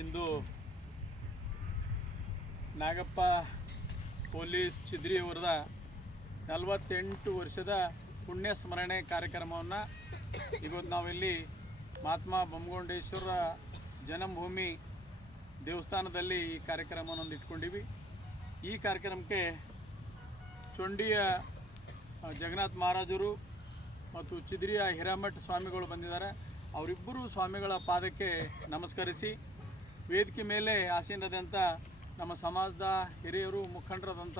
ಇಂದು Nagappa police Chidri ಅವರದ 48 ವರ್ಷದ ಪುಣ್ಯ ಸ್ಮರಣೆ ಕಾರ್ಯಕ್ರಮವನ್ನು ಇವತ್ತು ನಾವಿಲ್ಲಿ ಮಹಾತ್ಮ ಬೊಮ್ಮಗೊಂಡೇಶ್ವರ ಜನ್ಮಭೂಮಿ ದೇವಸ್ಥಾನದಲ್ಲಿ ಈ ಕಾರ್ಯಕ್ರಮವನ್ನು ಇಟ್ಕೊಂಡಿವಿ. ಈ ಕಾರ್ಯಕ್ರಮಕ್ಕೆ ಚೊಂಡಿಯ ಜಗನ್ನಾಥ ಮಹಾರಾಜರು ಮತ್ತು ಚಿದ್ರಿಯ ಹಿರೇಮಠ ಸ್ವಾಮಿಗಳು ಬಂದಿದ್ದಾರೆ. ಅವರಿಬ್ಬರು ಸ್ವಾಮಿಗಳ ಪಾದಕ್ಕೆ ನಮಸ್ಕರಿಸಿ, ವೇದಿಕೆ ಮೇಲೆ ಆಸೀನರಾದಂಥ ನಮ್ಮ ಸಮಾಜದ ಹಿರಿಯರು ಮುಖಂಡರಾದಂಥ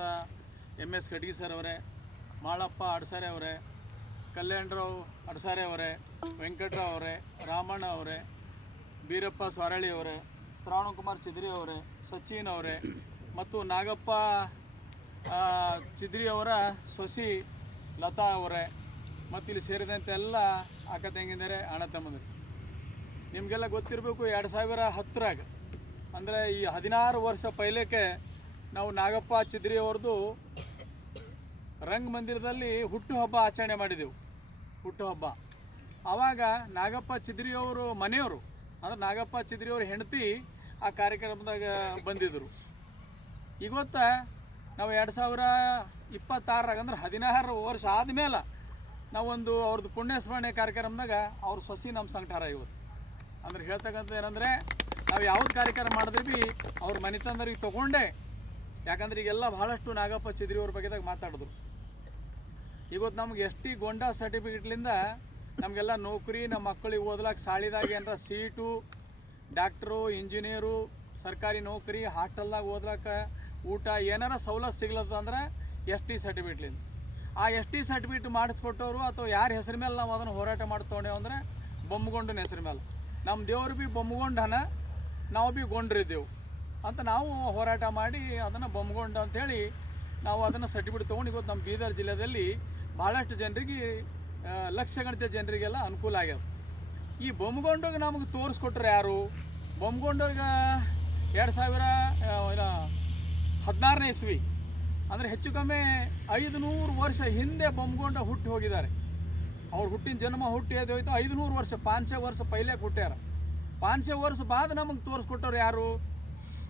MS ಕಟಗಿ ಸರ್ ಅವರೇ, ಮಾಳಪ್ಪ ಅಡಸಾರೆ ಅವರೇ, ಕಲ್ಯಾಣರಾವ್ ಅಡಸಾರೆ ಅವರೇ, ವೆಂಕಟರಾವ್ ಅವರೇ, ರಾಮಣ್ಣ ಅವರೇ, ಬೀರಪ್ಪ ಸ್ವಾರಳ್ಳಿ ಅವರೇ, ಶ್ರಾವಣಕುಮಾರ್ ಚಿದ್ರಿ ಅವರೇ, ಸಚಿನ್ ಅವರೇ ಮತ್ತು ನಾಗಪ್ಪ ಚಿದ್ರಿ ಅವರ ಸೊಸಿ ಲತಾ ಅವರೇ ಮತ್ತು ಇಲ್ಲಿ ಸೇರಿದಂತೆ ಎಲ್ಲ ಅಕ್ಕ ತಂಗಿದ್ದಾರೆ, ಅಣ್ಣ ತಮ್ಮಂದಿರು. ನಿಮಗೆಲ್ಲ ಗೊತ್ತಿರಬೇಕು, 2010ರಾಗ ಅಂದರೆ ಈ 16 ವರ್ಷ ಪೈಲೇಕೆ ನಾವು ನಾಗಪ್ಪ ಚಿದ್ರಿ ಅವ್ರದ್ದು ರಂಗಮಂದಿರದಲ್ಲಿ ಹುಟ್ಟುಹಬ್ಬ ಆಚರಣೆ ಮಾಡಿದೆವು. ಹುಟ್ಟುಹಬ್ಬ ಆವಾಗ ನಾಗಪ್ಪ ಚಿದ್ರಿ ಅವರು ಮನೆಯವರು ಅಂದರೆ ನಾಗಪ್ಪ ಚಿದ್ರಿ ಅವ್ರ ಹೆಂಡತಿ ಆ ಕಾರ್ಯಕ್ರಮದಾಗ ಬಂದಿದ್ದರು. ಇವತ್ತ ನಾವು 2026ರಾಗ ಅಂದ್ರೆ 16 ವರ್ಷ ಆದಮೇಲೆ ನಾವೊಂದು ಅವ್ರದ್ದು ಪುಣ್ಯಸ್ಮರಣೆ ಕಾರ್ಯಕ್ರಮದಾಗ ಅವ್ರ ಸೊಸಿ ನಮ್ಮ ಸಂಕಟಾರ ಇವತ್ತು. ಅಂದ್ರೆ ಹೇಳ್ತಕ್ಕಂಥ ಏನಂದರೆ, ನಾವು ಯಾವ್ದು ಕಾರ್ಯಕ್ರಮ ಮಾಡಿದ್ವಿ ಅವ್ರ ಮನೆತಂದರಿಗೆ ತೊಗೊಂಡೆ. ಯಾಕಂದ್ರೆ ಈಗೆಲ್ಲ ಭಾಳಷ್ಟು ನಾಗಪ್ಪ ಚಿದ್ರಿ ಅವ್ರ ಬಗ್ಗೆದಾಗ ಮಾತಾಡಿದ್ರು. ಇವತ್ತು ನಮ್ಗೆ ST ಗೊಂಡಾ ಸರ್ಟಿಫಿಕೇಟ್ಲಿಂದ ನಮಗೆಲ್ಲ ನೌಕರಿ, ನಮ್ಮ ಮಕ್ಕಳಿಗೆ ಓದ್ಲಾಕ ಸಾಲಿದಾಗ ಏನಾರ ಸೀಟು, ಡಾಕ್ಟ್ರು, ಇಂಜಿನಿಯರು, ಸರ್ಕಾರಿ ನೌಕರಿ, ಹಾಸ್ಟೆಲ್ದಾಗ ಓದ್ಲಾಕ ಊಟ ಏನಾರ ಸವಲತ್ತು ಸಿಗ್ಲತ್ತ ಅಂದ್ರೆ ST ಸರ್ಟಿಫಿಕೇಟ್ಲಿಂದ. ಆ ST ಸರ್ಟಿಫಿಕೇಟ್ ಮಾಡಿಸ್ಕೊಟ್ಟವರು ಅಥವಾ ಯಾರ ಹೆಸರು ಮೇಲೆ ನಾವು ಅದನ್ನು ಹೋರಾಟ ಮಾಡ್ತೊಂಡೇವು ಅಂದರೆ ಬೊಮ್ಮಗೊಂಡನ ಹೆಸರು ಮೇಲೆ. ನಮ್ಮ ದೇವ್ರು ಭೀ ಬೊಮ್ಮಗೊಂಡನ, ನಾವು ಭೀ ಗೊಂಡ್ರಿದ್ದೆವು ಅಂತ ನಾವು ಹೋರಾಟ ಮಾಡಿ ಅದನ್ನು ಬೊಮ್ಮಗೊಂಡ ಅಂಥೇಳಿ ನಾವು ಅದನ್ನು ಸರ್ಟಿಫಿಕೇಟ್ ತೊಗೊಂಡು ಇವತ್ತು ನಮ್ಮ ಬೀದರ್ ಜಿಲ್ಲೆಯಲ್ಲಿ ಭಾಳಷ್ಟು ಜನರಿಗೆ, ಲಕ್ಷಗಣತೆ ಜನರಿಗೆಲ್ಲ ಅನುಕೂಲ ಆಗ್ಯದ. ಈ ಬೊಮ್ಮಗೊಂಡಗೆ ನಮಗೆ ತೋರಿಸ್ಕೊಟ್ರೆ ಯಾರು? ಬೊಮ್ಮಗೊಂಡಗೆ 2016ನೇ ಇಸ್ವಿ ಅಂದರೆ ಹೆಚ್ಚು ಕಮ್ಮಿ 500 ವರ್ಷ ಹಿಂದೆ ಬೊಮ್ಮಗೊಂಡ ಹುಟ್ಟಿ ಹೋಗಿದ್ದಾರೆ. ಅವ್ರು ಹುಟ್ಟಿನ ಜನ್ಮ ಹುಟ್ಟಿ ಹೋಯ್ತು 500 ವರ್ಷ, 500 ವರ್ಷ ಪೈಲೆ ಹುಟ್ಟ್ಯಾರ. 500 ವರ್ಷ ಬಾದ ನಮಗೆ ತೋರಿಸ್ಕೊಟ್ಟವ್ರು ಯಾರು?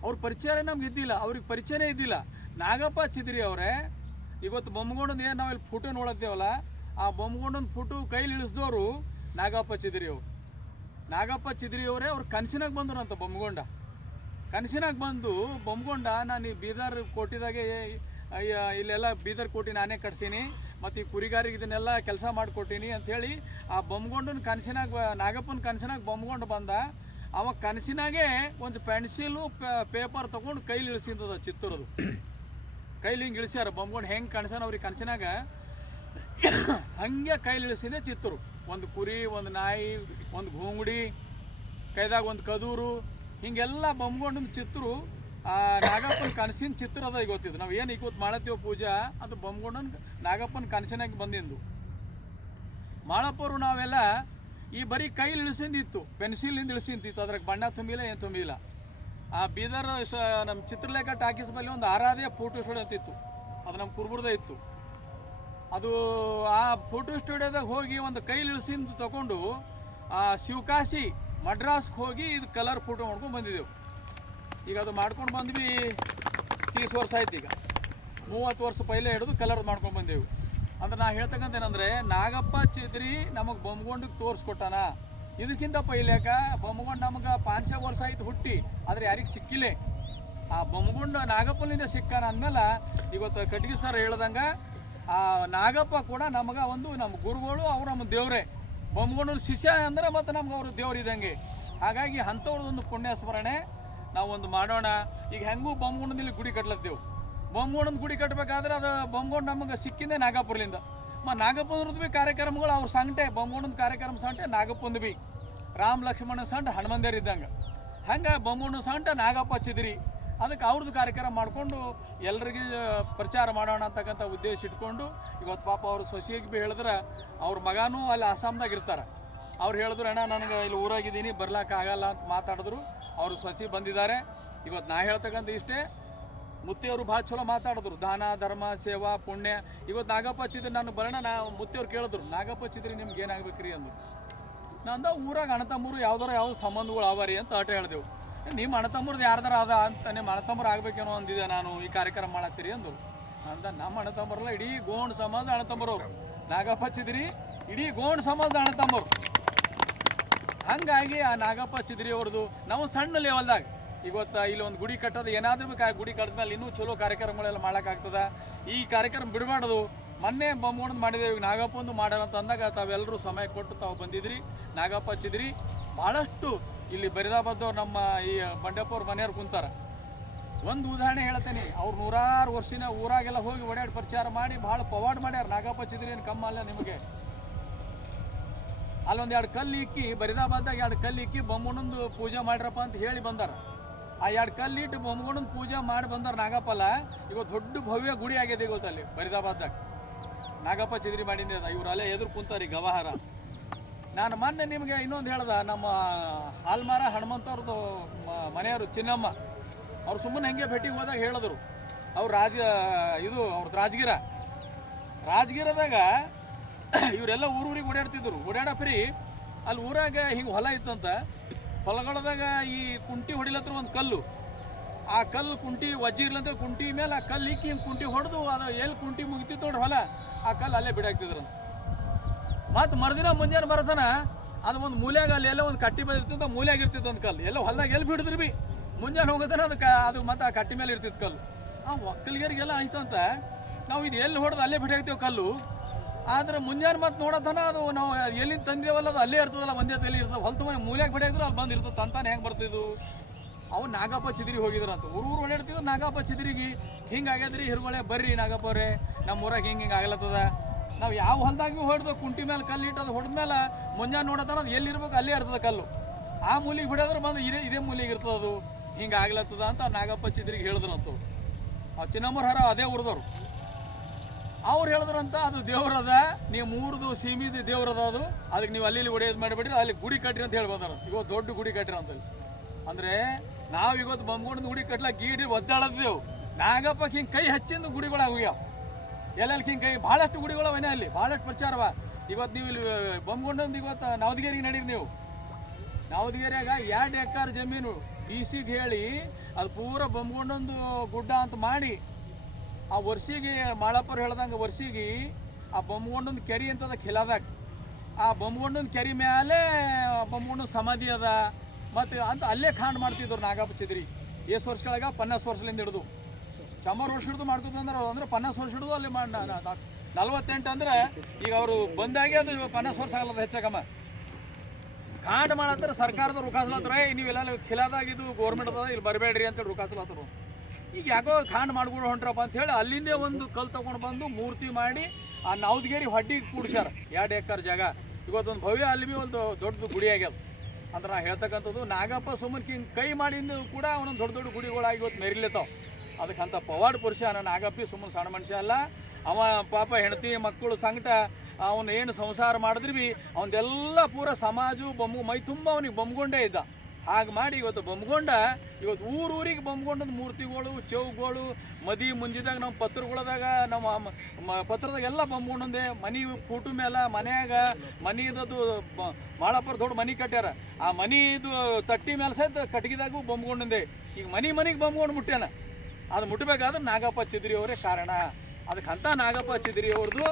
ಅವ್ರ ಪರಿಚಯ ನಮ್ಗೆ ಇದ್ದಿಲ್ಲ, ಅವ್ರಿಗೆ ಪರಿಚಯನೇ ಇದ್ದಿಲ್ಲ. ನಾಗಪ್ಪ ಚಿದ್ರಿ ಅವರೇ ಇವತ್ತು ಬೊಮ್ಮಗೊಂಡನ ಏನು ನಾವಿಲ್ಲಿ ಫೋಟೋ ನೋಡತ್ತೇವಲ್ಲ, ಆ ಬೊಮ್ಮಗೊಂಡನ ಫೋಟೋ ಕೈಲಿ ಇಳಿಸಿದವರು ನಾಗಪ್ಪ ಚಿದ್ರಿ ಅವರು. ನಾಗಪ್ಪ ಚಿದ್ರಿ ಅವರೇ ಅವ್ರು ಕನಸಿನಾಗ ಬಂದರು ಅಂತ ಬೊಮ್ಮಗೊಂಡ. ಕನಸಿನಾಗ ಬಂದು ಬೊಮ್ಮಗೊಂಡ, ನಾನು ಈ ಬೀದರ್ ಕೋಟಿದಾಗೆ ಇಲ್ಲೆಲ್ಲ ಬೀದರ್ ಕೋಟಿ ನಾನೇ ಕಟ್ಸೀನಿ ಮತ್ತು ಈ ಕುರಿಗಾರಿಗೆ ಇದನ್ನೆಲ್ಲ ಕೆಲಸ ಮಾಡಿಕೊಟ್ಟೀನಿ ಅಂಥೇಳಿ ಆ ಬೊಮ್ಮಗೊಂಡನ ಕನಸಿನಾಗ, ನಾಗಪ್ಪನ ಕನಸಿನಾಗ ಬೊಮ್ಮಗೊಂಡು ಬಂದ. ಅವಾಗ ಕನಸಿನಾಗೆ ಒಂದು ಪೆನ್ಸಿಲು ಪೇಪರ್ ತೊಗೊಂಡು ಕೈಲಿ ಇಳಿಸಿದ್ದದ ಚಿತ್ತೂರದು. ಕೈಲಿ ಹಿಂಗೆ ಇಳಿಸ್ಯಾರ ಬೊಮ್ಮಗೊಂಡು. ಹೆಂಗೆ ಕನಸನ ಅವ್ರಿಗೆ ಕನಸಿನಾಗ ಹಂಗೆ ಕೈಲಿ ಇಳಿಸಿದೆ ಚಿತ್ತೂರು. ಒಂದು ಕುರಿ, ಒಂದು ನಾಯಿ, ಒಂದು ಘೋಂಗುಡಿ, ಕೈದಾಗ ಒಂದು ಕದೂರು, ಹೀಗೆಲ್ಲ ಬೊಮ್ಮಗೊಂಡನ ಚಿತ್ತರು ನಾಗಪ್ಪನ ಕನಸಿನ ಚಿತ್ರ ಅದ. ಇವತ್ತಿದ್ದು ನಾವು ಏನು ಇವತ್ತು ಮಾಡತ್ತೀವೋ ಪೂಜಾ, ಅದು ಬೊಮ್ಮಗೊಂಡನ ನಾಗಪ್ಪನ ಕನಸಿನಾಗ ಬಂದಿಂದು. ಮಾಳಪ್ಪರು ನಾವೆಲ್ಲ ಈ ಬರೀ ಕೈಲಿ ಇಳಿಸಿಂದಿತ್ತು, ಪೆನ್ಸಿಲಿಂದ ಇಳಿಸಿಂತಿತ್ತು, ಅದ್ರಾಗ ಬಣ್ಣ ತುಂಬಿಲ್ಲ, ಏನು ತುಂಬಿಲ್ಲ. ಆ ಬೀದರ್ ನಮ್ಮ ಚಿತ್ರಲೇಖ ಟಾಕೀಸ್ ಬಲ್ಲಿ ಒಂದು ಆರಾಧ್ಯ ಫೋಟೋ ಸ್ಟುಡಿಯೋ ಅಂತಿತ್ತು, ಅದು ನಮ್ಮ ಕುರ್ಬುರ್ದ ಇತ್ತು. ಅದು ಆ ಫೋಟೋ ಸ್ಟುಡಿಯೋದಾಗ ಹೋಗಿ ಒಂದು ಕೈಲಿ ಇಳಿಸಿಂದು ತೊಗೊಂಡು ಶಿವಕಾಶಿ ಮಡ್ರಾಸ್ಗೆ ಹೋಗಿ ಇದು ಕಲರ್ ಫೋಟೋ ಮಾಡ್ಕೊಂಡು ಬಂದಿದ್ದೆವು. ಈಗ ಅದು ಮಾಡ್ಕೊಂಡು ಬಂದ್ವಿ 30 ವರ್ಷ ಆಯ್ತು. ಈಗ 30 ವರ್ಷ ಪೈಲೆ ಹಿಡಿದು ಕಲರ್ ಮಾಡ್ಕೊಂಡು ಬಂದೆವು. ಅಂದ್ರೆ ನಾ ಹೇಳ್ತಕ್ಕಂಥ ಏನಂದರೆ, ನಾಗಪ್ಪ ಚಿದ್ರಿ ನಮಗೆ ಬೊಮ್ಮಗೊಂಡಿಗೆ ತೋರಿಸ್ಕೊಟ್ಟಾನ. ಇದಕ್ಕಿಂತ ಪೈಲ್ಯಾಕ ಬೊಮ್ಮಗೊಂಡು ನಮಗೆ 500 ವರ್ಷ ಆಯ್ತು ಹುಟ್ಟಿ, ಆದರೆ ಯಾರಿಗೆ ಸಿಕ್ಕಿಲ್ಲ. ಆ ಬೊಮ್ಮಗೊಂಡು ನಾಗಪ್ಪನಿಂದ ಸಿಕ್ಕಾನ ಅಂದಮೇಲೆ ಇವತ್ತು ಕಟಗಿ ಸರ್ ಹೇಳ್ದಂಗೆ ಆ ನಾಗಪ್ಪ ಕೂಡ ನಮಗೆ ಒಂದು ನಮ್ಮ ಗುರುಗಳು, ಅವ್ರು ನಮ್ಮ ದೇವರೇ. ಬೊಮ್ಮಗೊಂಡನ ಶಿಷ್ಯ ಅಂದ್ರೆ ಮತ್ತು ನಮ್ಗೆ ಅವರು ದೇವ್ರು ಇದ್ದಂಗೆ. ಹಾಗಾಗಿ ಅಂಥವ್ರದ್ದೊಂದು ಪುಣ್ಯ ಸ್ಮರಣೆ ನಾವೊಂದು ಮಾಡೋಣ. ಈಗ ಹೆಂಗೂ ಬೊಮ್ಮಗೊಂಡನಲ್ಲಿ ಗುಡಿ ಕಟ್ಲತ್ತೇವು. ಬೊಮ್ಮಗೊಂಡನ ಗುಡಿ ಕಟ್ಟಬೇಕಾದ್ರೆ ಅದು ಬೊಮ್ಮಗೊಂಡು ನಮಗೆ ಸಿಕ್ಕಿಂದೆ ನಾಗಪ್ಪಲಿಂದ. ನಾಗಪ್ಪನವ್ರದ್ದು ಭೀ ಕಾರ್ಯಕ್ರಮಗಳು ಅವ್ರ ಸಂಗಟೆ, ಬೊಮ್ಮಗೊಂಡನ ಕಾರ್ಯಕ್ರಮ ಸಂಗಟೆ ನಾಗಪ್ಪಂದು ಭೀ. ರಾಮ ಲಕ್ಷ್ಮಣ ಸಂಟ ಹನುಮಂದೇರು ಇದ್ದಂಗೆ. ಹಂಗೆ ಬೊಮ್ಮಗೊಂಡನ ಸಂಟ ನಾಗಪ್ಪ ಚಿದ್ರಿ, ಅದಕ್ಕೆ ಅವ್ರದ್ದು ಕಾರ್ಯಕ್ರಮ ಮಾಡಿಕೊಂಡು ಎಲ್ರಿಗೆ ಪ್ರಚಾರ ಮಾಡೋಣ ಅಂತಕ್ಕಂಥ ಉದ್ದೇಶ ಇಟ್ಕೊಂಡು ಇವತ್ತು ಪಾಪ ಅವ್ರ ಸೊಸೆಗೆ ಭೀ ಹೇಳಿದ್ರೆ, ಅವ್ರ ಮಗನೂ ಅಲ್ಲಿ ಅಸ್ಸಾಮ್ದಾಗ ಇರ್ತಾರೆ. ಅವ್ರು ಹೇಳಿದ್ರು, ಅಣ್ಣ ನನಗೆ ಇಲ್ಲಿ ಊರಾಗಿದ್ದೀನಿ ಬರ್ಲಿಕ್ಕಾಗಲ್ಲ ಅಂತ ಮಾತಾಡಿದ್ರು. ಅವರು ಸೊಸೆ ಬಂದಿದ್ದಾರೆ. ಇವತ್ತು ನಾ ಹೇಳ್ತಕ್ಕಂಥ ಇಷ್ಟೇ, ಮುತ್ತಿಯವರು ಭಾಳ ಚಲೋ ಮಾತಾಡಿದ್ರು, ದಾನ ಧರ್ಮ ಸೇವಾ ಪುಣ್ಯ. ಇವತ್ತು ನಾಗಪ್ಪ ಚಿದ್ರಿ ನಾನು ಬರೋಣ, ಮುತ್ತಿಯವ್ರು ಕೇಳಿದ್ರು, ನಾಗಪ್ಪ ಚಿದ್ರಿ ನಿಮ್ಗೆ ಏನಾಗ್ಬೇಕ್ರಿ ಅಂದರು. ನಂದ ಊರಾಗ ಅಣ್ಣ ತಮ್ಮರು ಯಾವ್ದಾರ ಸಂಬಂಧಗಳು ಅವ ರೀ ಅಂತ ಆಟ ಹೇಳಿದೆವು. ನಿಮ್ಮ ಅಣ್ಣ ತಮ್ಮರದ್ದು ಯಾರ್ದಾರ ಅದ ಅಂತ ನಿಮ್ಮ ಅಣ್ಣ ತಮ್ಮರು ಆಗ್ಬೇಕೇನೋ ಅಂದಿದೆ ನಾನು ಈ ಕಾರ್ಯಕ್ರಮ ಮಾಡತ್ತೀರಿ ಅಂದು ಅಂದ. ನಮ್ಮ ಅಣ್ಣ ತಮ್ಮರಲ್ಲ, ಇಡೀ ಗೋಂಡ್ ಸಮಾಜ ಅಣ್ಣ ತಮ್ಮರವ್ರು. ನಾಗಪ್ಪ ಚಿದ್ರಿ ಇಡೀ ಗೋಂಡ್ ಸಮಾಜದ ಅಣ್ಣ ತಮ್ಮರು. ಹಂಗಾಗಿ ಆ ನಾಗಪ್ಪ ಚಿದ್ರಿ ಅವ್ರದ್ದು ನಾವು ಸಣ್ಣ ಲೆವೆಲ್ದಾಗ ಇವತ್ತು ಇಲ್ಲಿ ಒಂದು ಗುಡಿ ಕಟ್ಟೋದು ಏನಾದ್ರೂ ಬೇಕು. ಆ ಗುಡಿ ಕಟ್ಟಿದ್ಮೇಲೆ ಇನ್ನೂ ಚಲೋ ಕಾರ್ಯಕ್ರಮಗಳೆಲ್ಲ ಮಾಡೋಕ್ಕಾಗ್ತದ. ಈ ಕಾರ್ಯಕ್ರಮ ಬಿಡಬಾರ್ದು. ಮೊನ್ನೆ ಬೊಮ್ಮಗೊಂಡು ಮಾಡಿದ್ದೇವೆ, ಈಗ ನಾಗಪ್ಪಂದು ಮಾಡ್ಯಾರ ಅಂತ ಅಂದಾಗ ತಾವೆಲ್ಲರೂ ಸಮಯ ಕೊಟ್ಟು ತಾವು ಬಂದಿದ್ರಿ. ನಾಗಪ್ಪ ಚಿದ್ರಿ ಭಾಳಷ್ಟು ಇಲ್ಲಿ ಬರಿದಾಬದ್ದವ್ರು ನಮ್ಮ ಈ ಬಂಡೆಪ್ಪ ಅವ್ರ ಮನೆಯವ್ರು ಕುಂತಾರ. ಒಂದು ಉದಾಹರಣೆ ಹೇಳ್ತೇನೆ. ಅವ್ರು 100 ವರ್ಷಿನ ಊರಾಗೆಲ್ಲ ಹೋಗಿ ಓಡಾಡಿ ಪ್ರಚಾರ ಮಾಡಿ ಭಾಳ ಪವಾಡ್ ಮಾಡ್ಯಾರ. ನಾಗಪ್ಪ ಚಿದ್ರಿ ಏನು ಕಮ್ಮ ಅಲ್ಲ ನಿಮಗೆ. ಅಲ್ಲೊಂದು 2 ಕಲ್ಲು ಇಕ್ಕಿ ಬರಿದಾಬಾದ್ದಾಗ 2 ಕಲ್ಲು ಇಕ್ಕಿ ಬೊಮ್ಮಗೊಂಡು ಪೂಜೆ ಮಾಡ್ರಪ್ಪ ಅಂತ ಹೇಳಿ ಬಂದಾರ. ಆ 2 ಕಲ್ಲಿಟ್ಟು ಬೊಮ್ಮಗೊಂಡು ಪೂಜೆ ಮಾಡಿ ಬಂದಾರ ನಾಗಪ್ಪಲ್ಲ. ಇವತ್ತು ದೊಡ್ಡ ಭವ್ಯ ಗುಡಿ ಆಗಿದೆ ಇವತ್ತಲ್ಲಿ ಬರಿದಾಬಾದ್ದಾಗ. ನಾಗಪ್ಪ ಚಿದ್ರಿ ಮಾಡಿದ್ದೆ ಅದ. ಇವ್ರು ಅಲ್ಲೇ ಎದುರು ಕುಂತಾರಿ ಗವಾಹಾರ. ನಾನು ಮೊನ್ನೆ ನಿಮಗೆ ಇನ್ನೊಂದು ಹೇಳ್ದ, ನಮ್ಮ ಹಾಲ್ಮಾರ ಹನುಮಂತವ್ರದ್ದು ಮನೆಯವರು ಚಿನ್ನಮ್ಮ ಅವ್ರು ಸುಮ್ಮನೆ ಹೆಂಗೆ ಭೇಟಿಗೆ ಹೋದಾಗ ಹೇಳಿದ್ರು. ಅವ್ರು ಅವ್ರದ್ದು ರಾಜಗಿರದಾಗ ಇವರೆಲ್ಲ ಊರೂರಿಗೆ ಓಡಾಡ್ತಿದ್ರು. ಓಡಾಡಪ್ರಿ ಅಲ್ಲಿ ಊರಾಗ ಹಿಂಗೆ ಹೊಲ ಇತ್ತಂತ. ಹೊಲಗಳದಾಗ ಈ ಕುಂಟಿ ಹೊಡಿಲತ್ರ ಒಂದು ಕಲ್ಲು, ಆ ಕಲ್ಲು ಕುಂಟಿ ವಜ್ಜಿ ಇರ್ಲಂತ ಕುಂಟಿ ಮೇಲೆ ಆ ಕಲ್ಲು ಇಕ್ಕಿ ಹಿಂಗೆ ಕುಂಟಿ ಹೊಡೆದು ಅದು ಎಲ್ಲಿ ಕುಂಟಿ ಮುಗಿತಿತ್ತು ನೋಡ್ರಿ ಹೊಲ, ಆ ಕಲ್ಲು ಅಲ್ಲೇ ಬಿಡಾಕ್ತಿದ್ರಂತ. ಮತ್ತು ಮರುದಿನ ಮುಂಜಾನೆ ಬರತನ ಅದು ಒಂದು ಮೂಲ್ಯಾಗ ಅಲ್ಲಿ ಎಲ್ಲ ಒಂದು ಕಟ್ಟಿ ಬಂದಿರ್ತಿತ್ತು, ಮೂಲ್ಯಾಗ ಇರ್ತಿತ್ತು ಒಂದು ಕಲ್ಲು. ಎಲ್ಲ ಹೊಲದಾಗ ಎಲ್ಲಿ ಬಿಡಿದ್ರಿ ಬಿ ಮುಂಜಾನೆ ಹೋಗೋದನ ಅದು ಮತ್ತು ಆ ಕಟ್ಟಿ ಮೇಲೆ ಇರ್ತಿತ್ತು ಕಲ್ಲು. ಆ ಒಕ್ಕಲಿಗರಿಗೆಲ್ಲ ಆಯ್ತಂತ ನಾವು ಇದು ಎಲ್ಲಿ ಹೊಡೆದು ಅಲ್ಲೇ ಬಿಡಾಕ್ತೇವೆ ಕಲ್ಲು. ಆದ್ರೆ ಮುಂಜಾನೆ ಮತ್ತೆ ನೋಡೋತನ ಅದು ನಾವು ಎಲ್ಲಿಂದ ತಂದೇವಲ್ಲ ಅದು ಅಲ್ಲೇ ಇರ್ತದಲ್ಲ, ಒಂದೇ ತಲೆ ಇರ್ತದೆ. ಹೊಲ್ತು ಮನೆ ಮೂಲ್ಯಾಗ ಬಿಡಾಕಿದ್ರು ಅಲ್ಲಿ ಬಂದು ಇರ್ತದೆ. ತಂತಾನೆ ಹೆಂಗೆ ಬರ್ತಿದ್ವು ಅವು. ನಾಗಪ್ಪ ಚಿದ್ರಿ ಹೋಗಿದ್ರಂತ. ಊರು ಓಡಾಡ್ತಿದ್ರು. ನಾಗಪ್ಪ ಚಿದ್ರಿಗೆ ಹಿಂಗೆ ಆಗ್ಯದ್ರಿ, ಹಿರುಮಳೆ ಬರ್ರಿ ನಾಗಪ್ಪ ಅವ್ರೆ ನಮ್ಮ ಊರಾಗ ಹಿಂಗೆ ಆಗ್ಲತ್ತದ. ನಾವು ಯಾವ ಹೊಲ್ದಾಗ ಹೊಡೆದು ಕುಂಟಿ ಮೇಲೆ ಕಲ್ಲು ಇಟ್ಟು ಅದು ಹೊಡೆದ್ಮೇಲೆ ಮುಂಜಾನೆ ನೋಡೋತನ ಅದು ಎಲ್ಲಿರ್ಬೇಕು ಅಲ್ಲೇ ಇರ್ತದೆ ಕಲ್ಲು. ಆ ಮೂಲಿಗೆ ಬಿಡೋದ್ರೆ ಬಂದು ಇದೇ ಮೂಲಿಗೆ ಇರ್ತದೆ ಅದು. ಹಿಂಗೆ ಆಗ್ಲತ್ತದ ಅಂತ ನಾಗಪ್ಪ ಚಿದ್ರಿಗೆ ಹೇಳಿದ್ರಂತ. ಆ ಚಿನ್ನಮ್ಮರ ಹರ ಅದೇ ಊರದವ್ರು. ಅವ್ರು ಹೇಳಿದ್ರಂತ ಅದು ದೇವ್ರದ, ನೀವು 3 ಸೀಮಿದ ದೇವ್ರದ ಅದು, ಅದಕ್ಕೆ ನೀವು ಅಲ್ಲಿ ಹೊಡೆಯೋದು ಮಾಡಿಬಿಡ್ರಿ, ಅಲ್ಲಿ ಗುಡಿ ಕಟ್ಟ್ರಿ ಅಂತ ಹೇಳಿ ಬಂದಾರ. ಇವತ್ತು ದೊಡ್ಡ ಗುಡಿ ಕಟ್ಟ್ರಿ ಅಂತಲ್ಲಿ. ಅಂದರೆ ನಾವು ಇವತ್ತು ಬೊಮ್ಮಗೊಂಡು ಗುಡಿ ಕಟ್ಲಾಕ ಗೀಡಿ ಒದ್ದಾಡದ್ದೇವು. ನಾಗಪ್ಪಕ್ಕೆ ಹಿಂಗೆ ಕೈ ಹಚ್ಚಿಂದು ಗುಡಿಗಳಾಗ್ಯಾವ. ಎಲ್ಲೆಲ್ಲಿ ಹಿಂಗೆ ಕೈ ಭಾಳಷ್ಟು ಗುಡಿಗಳವನೇ ಅಲ್ಲಿ, ಭಾಳಷ್ಟು ಪ್ರಚಾರವ. ಇವತ್ತು ನೀವು ಇಲ್ಲಿ ಬೊಮ್ಮಗೊಂಡೊಂದು ಇವತ್ತು ನವದಗಿರಿಗೆ ನಡೀರಿ. ನೀವು ನವದಗಿರಿಯಾಗ 2 ಎಕರೆ ಜಮೀನು ಡಿಸಿಗೆ ಹೇಳಿ ಅದು ಪೂರ ಬೊಮ್ಮಗೊಂಡೊಂದು ಗುಡ್ಡ ಅಂತ ಮಾಡಿ, ಆ ವರ್ಷಿಗೆ ಮಾಳಪ್ಪರು ಹೇಳ್ದಂಗೆ ವರ್ಷಿಗೆ ಆ ಬೊಮ್ಮಗೊಂಡೊಂದು ಕೆರೆ ಅಂತದ ಖಿಲಾದಾಗ. ಆ ಬೊಮ್ಮಗೊಂಡೊಂದು ಕೆರೆ ಮೇಲೆ ಬೊಮ್ಮಗೊಂಡೊಂದು ಸಮಾಧಿ ಅದ. ಮತ್ತು ಅಂತ ಅಲ್ಲೇ ಖಾಂಡ್ ಮಾಡ್ತಿದ್ರು ನಾಗಪ್ಪ ಚಿದ್ರಿ. ಎಷ್ಟು ವರ್ಷಗಳಾಗ 50 ವರ್ಷದಿಂದ ಹಿಡಿದು 100 ವರ್ಷ ಹಿಡಿದು ಮಾಡ್ಕೊತ ಅಂದ್ರೆ 50 ವರ್ಷ ಹಿಡಿದು ಅಲ್ಲಿ 48 ಅಂದ್ರೆ ಈಗ ಅವರು ಬಂದಾಗೆ ಅದು 50 ವರ್ಷ ಆಗಲ್ಲ ಹೆಚ್ಚಾಗಮ್ಮ. ಖಾಂಡ್ ಮಾಡತ್ತಾರೆ ಸರ್ಕಾರದ ರುಖಾಸ್ಲತ್ರ, ನೀವೆಲ್ಲ ಖಿಲಾದಾಗಿದ್ದು ಗೋರ್ಮೆಂಟ್ ಅದ, ಇಲ್ಲಿ ಬರಬೇಡ್ರಿ ಅಂತೇಳಿ ರುಖಾಸ್ಲತ್ತರು. ಈಗ ಯಾಕೋ ಖಾಂಡ್ ಮಾಡ್ಕೊಂಡು ಹೊಂಟ್ರಪ್ಪ ಅಂತ ಹೇಳಿ ಅಲ್ಲಿಂದೇ ಒಂದು ಕಲ್ಲು ತೊಗೊಂಡು ಬಂದು ಮೂರ್ತಿ ಮಾಡಿ ಆ ನವದಗಿರಿ ಹೊಡ್ಡಿಗೆ ಕೂಡ್ಸ್ಯಾರ. 2 ಎಕರೆ ಜಾಗ. ಇವತ್ತೊಂದು ಭವ್ಯ ಅಲ್ಲಿ ಭೀ ಒಂದು ದೊಡ್ಡ ಗುಡಿ ಆಗ್ಯದ. ಅಂದ್ರೆ ನಾ ಹೇಳ್ತಕ್ಕಂಥದ್ದು ನಾಗಪ್ಪ ಸುಮ್ಮನೆ ಹಿಂಗೆ ಕೈ ಮಾಡಿಂದು ಕೂಡ ಅವನೊಂದು ದೊಡ್ಡ ದೊಡ್ಡ ಗುಡಿಗಳಾಗಿ ಇವತ್ತು ಮೆರಿಲತ್ತಾವ. ಅದಕ್ಕಂಥ ಪವಾಡ್ ಪುರುಷ ನನ್ನ ನಾಗಪ್ಪಿ ಸುಮ್ಮನೆ ಸಣ್ಣ ಮನುಷ್ಯ ಅಲ್ಲ. ಅವ ಪಾಪ ಹೆಂಡತಿ ಮಕ್ಕಳು ಸಂಕಟ ಅವನು ಏನು ಸಂಸಾರ ಮಾಡಿದ್ರಿ ಭೀ ಅವನದೆಲ್ಲ ಪೂರ ಸಮಾಜ ಮೈ ತುಂಬ ಅವನಿಗೆ ಬೊಮ್ಮಗೊಂಡೇ ಇದ್ದ. ಹಾಗೆ ಮಾಡಿ ಇವತ್ತು ಬೊಮ್ಮಗೊಂಡ ಇವತ್ತು ಊರೂರಿಗೆ ಬೊಮ್ಮಗೊಂಡದ ಮೂರ್ತಿಗಳು, ಚೌಗಳು, ಮದಿ ಮುಂಜಿದಾಗ ನಮ್ಮ ಪತ್ರಗಳದಾಗ ನಮ್ಮ ಪತ್ರದಾಗ ಎಲ್ಲ ಬೊಮ್ಮಗೊಂಡಂದೆ. ಮನೆ ಫೋಟೋ ಮೇಲೆ ಮನ್ಯಾಗ ಮನಿದದು ಮಾಳಪ್ಪರ ದೊಡ್ಡ ಮನೆ ಕಟ್ಟ್ಯಾರ. ಆ ಮನಿದು ತಟ್ಟಿ ಮೇಲೆ ಸಹಿತ ಕಟ್ಗಿದಾಗೂ ಬೊಮ್ಮಗೊಂಡಂದೆ. ಈಗ ಮನೆಗೆ ಬೊಮ್ಮಗೊಂಡು ಮುಟ್ಟ್ಯಾನ. ಅದು ಮುಟ್ಟಬೇಕಾದ್ರೆ ನಾಗಪ್ಪ ಚಿದ್ರಿ ಅವರೇ ಕಾರಣ. ಅದಕ್ಕಂಥ ನಾಗಪ್ಪ ಚಿದ್ರಿ ಅವ್ರದ್ದು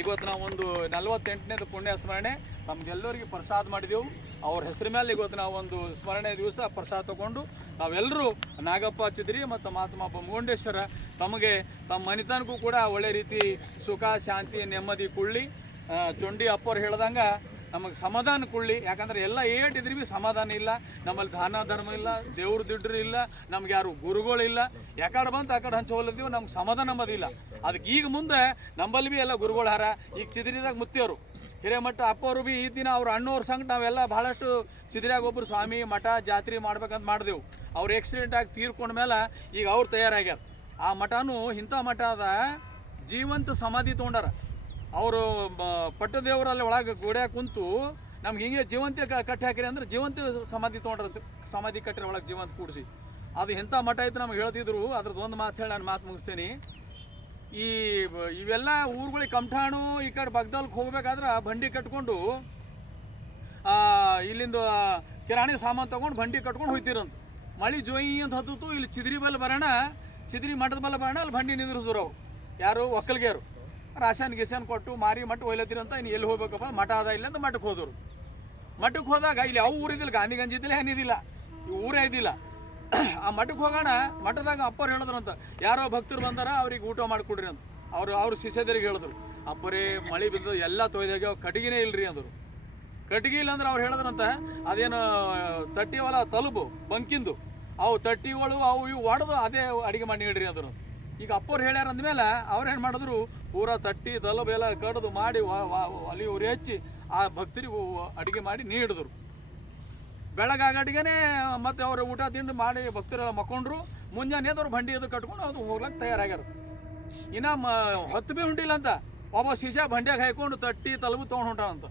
ಇವತ್ತು ನಾವು ಒಂದು 48ನೇದು ಪುಣ್ಯ ಸ್ಮರಣೆ ನಮಗೆಲ್ಲರಿಗೆ ಪ್ರಸಾದ ಮಾಡಿದೆವು. ಅವ್ರ ಹೆಸರು ಮೇಲೆ ಇವತ್ತು ನಾವು ಒಂದು ಸ್ಮರಣೆ ದಿವಸ ಪ್ರಸಾದ ತಗೊಂಡು ನಾವೆಲ್ಲರೂ ನಾಗಪ್ಪ ಚಿದ್ರಿ ಮತ್ತು ಮಹಾತ್ಮ ಬೊಮ್ಮಗೊಂಡೇಶ್ವರ ತಮಗೆ ತಮ್ಮ ಮನೆತನಕ್ಕೂ ಕೂಡ ಒಳ್ಳೆ ರೀತಿ ಸುಖ ಶಾಂತಿ ನೆಮ್ಮದಿ ಕೊಳ್ಳಿ. ಚೊಂಡಿ ಅಪ್ಪವ್ರು ಹೇಳ್ದಂಗೆ ನಮಗೆ ಸಮಾಧಾನ ಕೊಳ್ಳಿ. ಯಾಕಂದ್ರೆ ಎಲ್ಲ ಏಟಿದ್ರಿ ಭೀ ಸಮಾಧಾನ ಇಲ್ಲ. ನಮ್ಮಲ್ಲಿ ದಾನ ಧರ್ಮ ಇಲ್ಲ, ದೇವ್ರ ದುಡ್ರು ಇಲ್ಲ, ನಮ್ಗೆ ಯಾರು ಗುರುಗಳಿಲ್ಲ. ಯಾಕಡೆ ಬಂತು ಆ ಕಡೆ ಹಂಚೋಲತ್ತೀವಿ, ನಮ್ಗೆ ಸಮಾಧಾನ ನಮ್ಮದಿಲ್ಲ. ಅದಕ್ಕೆ ಈಗ ಮುಂದೆ ನಂಬಲ್ಲಿ ಭೀ ಎಲ್ಲ ಗುರುಗಳು ಹಾರ. ಈಗ ಚಿದ್ರಿದಾಗ ಮುತ್ತಿಯವರು ಹಿರೇಮಠ ಅಪ್ಪವರು ಭೀ ಈ ದಿನ ಅವ್ರ ಅಣ್ಣವ್ರ ಸಂಗಟ ನಾವೆಲ್ಲ ಭಾಳಷ್ಟು ಚಿದ್ರಿಯಾಗ ಒಬ್ಬರು ಸ್ವಾಮಿ ಮಠ ಜಾತ್ರೆ ಮಾಡ್ಬೇಕಂತ ಮಾಡಿದೆವು. ಅವ್ರು ಆಕ್ಸಿಡೆಂಟ್ ಆಗಿ ತೀರ್ಕೊಂಡ ಮೇಲೆ ಈಗ ಅವ್ರು ತಯಾರಾಗ್ಯಾರ. ಆ ಮಠನೂ ಇಂಥ ಮಠ ಅದ, ಜೀವಂತ ಸಮಾಧಿ ತೊಗೊಂಡಾರ. ಅವರು ಪಟ್ಟದೇವರಲ್ಲಿ ಒಳಗೆ ಗೋಡ್ಯಾಗ ಕುಂತು ನಮ್ಗೆ ಹಿಂಗೆ ಜೀವಂತ ಕಟ್ಟಿ ಹಾಕಿರಿ ಅಂದ್ರೆ ಜೀವಂತ ಸಮಾಧಿ ತೊಗೊಂಡ್ರ, ಸಮಾಧಿ ಕಟ್ಟಿರ ಒಳಗೆ ಜೀವಂತ ಕೂಡಿಸಿ. ಅದು ಎಂಥ ಮಠ ಐತೆ ನಮ್ಗೆ ಹೇಳ್ತಿದ್ರು. ಅದ್ರದ್ದು ಒಂದು ಮಾತು ಹೇಳಿ ನಾನು ಮಾತು ಮುಗಿಸ್ತೀನಿ. ಇವೆಲ್ಲ ಊರುಗಳಿಗೆ ಕಮಠಾಣು ಈ ಕಡೆ ಬಗ್ದಲ್ಗೆ ಹೋಗ್ಬೇಕಾದ್ರೆ ಬಂಡಿ ಕಟ್ಕೊಂಡು ಇಲ್ಲಿಂದ ಕಿರಾಣಿ ಸಾಮಾನು ತೊಗೊಂಡು ಬಂಡಿ ಕಟ್ಕೊಂಡು ಹೋಗ್ತಿರಂತ. ಮಳೆ ಜೋಯಿ ಅಂತ ಹತ್ತಿತು, ಇಲ್ಲಿ ಚಿದ್ರಿ ಬಲ್ಲ ಬರೋಣ, ಚಿದ್ರಿ ಮಠದ ಬಲ್ಲ ಬರೋಣ, ಅಲ್ಲಿ ಬಂಡಿ ನಿಂದ್ರಿಸಿದ್ರು ಅವ್ರು ಯಾರು ಒಕ್ಕಲ್ಗೆಯರು. ರಾಶನ್ ಗಿಶನ್ ಕೊಟ್ಟು ಮಾರಿ ಮಠ ಒಯ್ಲತ್ತಿರಂತ ಇನ್ನು ಎಲ್ಲಿ ಹೋಗ್ಬೇಕಪ್ಪ, ಮಠ ಅದ ಇಲ್ಲ ಅಂತ ಮಠಕ್ಕೆ ಹೋದರು. ಮಠಕ್ಕೆ ಹೋದಾಗ ಇಲ್ಲಿ ಯಾವ ಊರಿದ್ದಿಲ್ಲ, ಗಾಂಧಿಗಂಜ್ ಇದ್ದಿಲ್ಲ, ಏನಿದ್ದಿಲ್ಲ, ಈ ಊರೇ ಇದ್ದಿಲ್ಲ. ಆ ಮಠಕ್ಕೆ ಹೋಗೋಣ, ಮಠದಾಗ ಅಪ್ಪರು ಹೇಳಿದ್ರಂತ, ಯಾರೋ ಭಕ್ತರು ಬಂದಾರ ಅವ್ರಿಗೆ ಊಟ ಮಾಡಿಕೊಡ್ರಿ ಅಂತ. ಅವ್ರ ಶಿಷ್ಯದರಿಗೆ ಹೇಳಿದ್ರು. ಅಪ್ಪರೇ ಮಳೆ ಬಿದ್ದು ಎಲ್ಲ ತೊಯ್ದಾಗ ಕಟ್ಟಿಗೆನೇ ಇಲ್ರಿ ಅಂದರು. ಕಟ್ಟಿಗೆ ಇಲ್ಲ ಅಂದ್ರೆ ಅವ್ರು ಹೇಳಿದ್ರಂತ, ಅದೇನು ತಟ್ಟಿ ಹೊಲ ತಲುಪು ಬಂಕಿಂದು ಅವು ತಟ್ಟಿಗಳು ಅವು ಇವು ಒಡೆದು ಅದೇ ಅಡುಗೆ ಮಾಡಿ ನೀಡ್ರಿ ಅಂದರು. ಈಗ ಅಪ್ಪವ್ರು ಹೇಳ್ಯಾರ ಅಂದಮೇಲೆ ಅವ್ರೇನು ಮಾಡಿದ್ರು, ಪೂರಾ ತಟ್ಟಿ ತಲುಪು ಎಲ್ಲ ಕಡ್ದು ಮಾಡಿ ಅಲ್ಲಿ ಉರಿ ಹಚ್ಚಿ ಆ ಭಕ್ತರಿಗೂ ಅಡುಗೆ ಮಾಡಿ ನೀಡಿದ್ರು. ಬೆಳಗಾಗಡಿಗೆನೇ ಮತ್ತು ಅವ್ರು ಊಟ ತಿಂದು ಮಾಡಿ ಭಕ್ತರೆಲ್ಲ ಮಕ್ಕೊಂಡ್ರು. ಮುಂಜಾನೆ ಅವ್ರು ಬಂಡಿ ಅದು ಕಟ್ಕೊಂಡು ಅದು ಹೋಗ್ಲಕ್ಕೆ ತಯಾರಾಗ್ಯಾರ. ಇನ್ನು ಹೊತ್ತು ಭೀ ಹೊಂಟಿಲ್ಲ ಅಂತ ಒಬ್ಬ ಶಿಷ್ಯ ಬಂಡ್ಯಾಗ ಹಾಯ್ಕೊಂಡು ತಟ್ಟಿ ತಲುಪು ತೊಗೊಂಡು ಹೊಂಟಾನಂತ.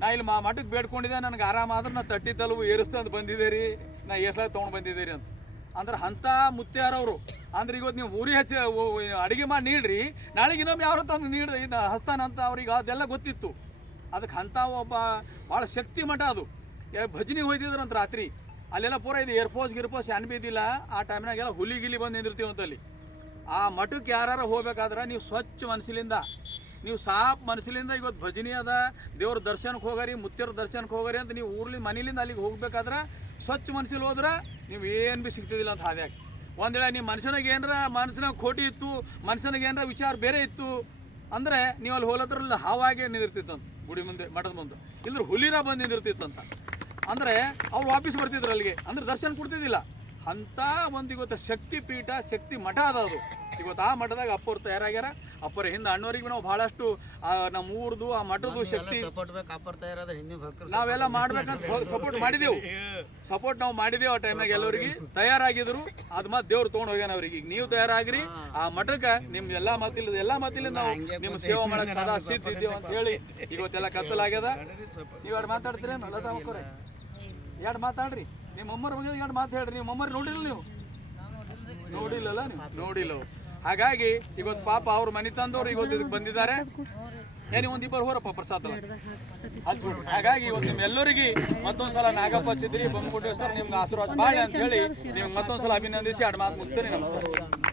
ನಾ ಇಲ್ಲಿ ಮಠಕ್ಕೆ ಬೇಡ್ಕೊಂಡಿದ್ದೆ, ನನಗೆ ಆರಾಮಾದ್ರೆ ನಾ ತಟ್ಟಿ ತಲುಪು ಏರಿಸ್ತು ಅಂತ ಬಂದಿದ್ದೀರಿ, ನಾ ಏರ್ಸ್ಲಾಗ ತೊಗೊಂಡು ಬಂದಿದ್ದೀರಿ ಅಂತ. ಅಂದ್ರೆ ಅಂಥ ಮುತ್ಯಾರವರು. ಅಂದ್ರೆ ಇವತ್ತು ನೀವು ಊರಿ ಹಚ್ಚಿ ಅಡುಗೆ ಮಾಡಿ ನೀಡ್ರಿ, ನಾಳೆಗೆ ಇನ್ನೊಮ್ಮೆ ಯಾರು ತಂದು ಇದು ಹಸ್ತಾನಂತ ಅವ್ರಿಗೆ ಅದೆಲ್ಲ ಗೊತ್ತಿತ್ತು. ಅದಕ್ಕೆ ಅಂಥ ಒಬ್ಬ ಭಾಳ ಶಕ್ತಿ ಮಠ ಅದು. ಭಜನಿಗೆ ಹೋಯ್ತಿದ್ರಂತ ರಾತ್ರಿ, ಅಲ್ಲೆಲ್ಲ ಪೂರ ಇದು ಏರ್ಫೋರ್ಸ್ ಗಿರ್ಫೋರ್ಸ್ ಏನ್ ಬಿ ಇದ್ದಿಲ್ಲ. ಆ ಟೈಮ್ನಾಗೆಲ್ಲ ಹುಲಿ ಗಿಲಿ ಬಂದು ನಿಂದಿರ್ತೀವಂತಲ್ಲಿ. ಆ ಮಠಕ್ಕೆ ಯಾರು ಹೋಗ್ಬೇಕಾದ್ರೆ ನೀವು ಸ್ವಚ್ಛ ಮನಸ್ಸಿಲಿಂದ, ನೀವು ಸಾಫ್ ಮನಸ್ಸಿಲಿಂದ ಇವತ್ತು ಭಜನಿ ಅದ, ದೇವ್ರ ದರ್ಶನಕ್ಕೆ ಹೋಗರಿ, ಮುತ್ಯರ ದರ್ಶನಕ್ಕೆ ಹೋಗರಿ ಅಂತ ನೀವು ಊರ್ಲಿ ಮನೇಲಿಂದ ಅಲ್ಲಿಗೆ ಹೋಗ್ಬೇಕಾದ್ರೆ ಸ್ವಚ್ಛ ಮನಸ್ಸಲ್ಲಿ ಹೋದ್ರೆ ನೀವು ಏನು ಭೀ ಸಿಗ್ತಿದ್ದಿಲ್ಲ ಅಂತ ಹಾದ್ಯಾಗ. ಒಂದು ವೇಳೆ ನಿಮ್ಮ ಮನುಷ್ಯನಾಗ ಏನರ ಮನಸ್ಸಿನಾಗ ಖೋಟಿ ಇತ್ತು, ಮನುಷ್ಯನಾಗ ಏನರ ವಿಚಾರ ಬೇರೆ ಇತ್ತು ಅಂದರೆ ನೀವು ಅಲ್ಲಿ ಹೋಲದ್ರಲ್ಲಿ ಹಾವಾಗೆ ನಿಂದಿರ್ತಿತ್ತಂತ ಗುಡಿ ಮುಂದೆ ಮಠದ ಮುಂದೆ, ಇಲ್ಲದ್ರೆ ಹುಲಿನ ಬಂದು ನಿಂದಿರ್ತಿತ್ತಂತ. ಅಂದರೆ ಅವ್ರು ವಾಪಸ್ ಬರ್ತಿದ್ರು ಅಲ್ಲಿಗೆ, ಅಂದ್ರೆ ದರ್ಶನ ಕೊಡ್ತಿದ್ದಿಲ್ಲ. ಅಂಥ ಒಂದು ಇವತ್ತು ಶಕ್ತಿ ಪೀಠ, ಶಕ್ತಿ ಮಠ ಅದ ಅದು. ಇವತ್ತು ಆ ಮಠದಾಗ ಅಪ್ಪವ್ರು ತಯಾರಾಗ್ಯಾರ. ಅಪ್ಪರ ಹಿಂದೆ ಅಣ್ಣವರಿಗೆ ನಾವು ಭಾಳಷ್ಟು ನಮ್ಮ ಊರ್ದು ಆ ಮಠದ್ದು ಶಕ್ತಿ ನಾವೆಲ್ಲ ಮಾಡ್ಬೇಕಂತ ಸಪೋರ್ಟ್ ಮಾಡಿದೆವು. ಸಪೋರ್ಟ್ ನಾವು ಮಾಡಿದೆವು. ಆ ಟೈಮ್ನಾಗ ಎಲ್ಲರಿಗೆ ತಯಾರಾಗಿದ್ರು. ಅದು ಮತ್ತೆ ದೇವ್ರು ತೊಗೊಂಡು ಹೋಗ್ಯಾನ ಅವ್ರಿಗೆ. ಈಗ ನೀವು ತಯಾರಾಗ್ರಿ, ಆ ಮಠಕ್ಕೆ ನಿಮ್ಮ ಎಲ್ಲ ಮತ್ತಿಲ್ಲ ನಾವು ನಿಮ್ಮ ಸೇವೆ ಮಾಡಕ್ಕೆ ಸದಾ ಸಿದ್ಧಿದ್ದೇವೆ ಅಂತ ಹೇಳಿ ಇವತ್ತೆಲ್ಲ ಕತ್ತಲಾಗ್ಯದ. ನೀವು ಎರಡು ಮಾತಾಡ್ತೀರಿ ಲತಾ ಮಕ್ಕಳೇ, ಎರಡು ಮಾತಾಡ್ರಿ. ನಿಮ್ಮ ಅಮ್ಮರ ಬಗ್ಗೆ ಎರಡು ಮಾತು ಹೇಳ್ರಿ. ನಿಮ್ಮ ಅಮ್ಮರು ನೋಡಿಲ್ಲ, ನೀವು ನೋಡಿಲ್ಲಲ್ಲ, ನೀವು ನೋಡಿಲ್ಲ. ಹಾಗಾಗಿ ಇವತ್ತು ಪಾಪ ಅವ್ರ ಮನೆ ತಂದವ್ರು ಇವತ್ತು ಇದಕ್ಕೆ ಬಂದಿದ್ದಾರೆ. ಏನಿ ಒಂದಿಬ್ಬರು ಹೋರಪ್ಪ ಪ್ರಸಾದ. ಹಾಗಾಗಿ ಇವತ್ತು ನಿಮ್ಮೆಲ್ಲರಿಗೆ ಮತ್ತೊಂದ್ಸಲ ನಾಗಪ್ಪ ಚಿದ್ರಿ ಬಂದ್ಕೊಟ್ಟಿರ್ತಾರೆ, ನಿಮ್ಗೆ ಆಶೀರ್ವಾದ ಮಾಡಿ ಅಂತ ಹೇಳಿ ನಿಮ್ಗೆ ಮತ್ತೊಂದ್ಸಲ ಅಭಿನಂದಿಸಿ ಎರಡು ಮಾತು ಮುಗಿಸ್ತೇನೆ. ನಮಸ್ಕಾರ.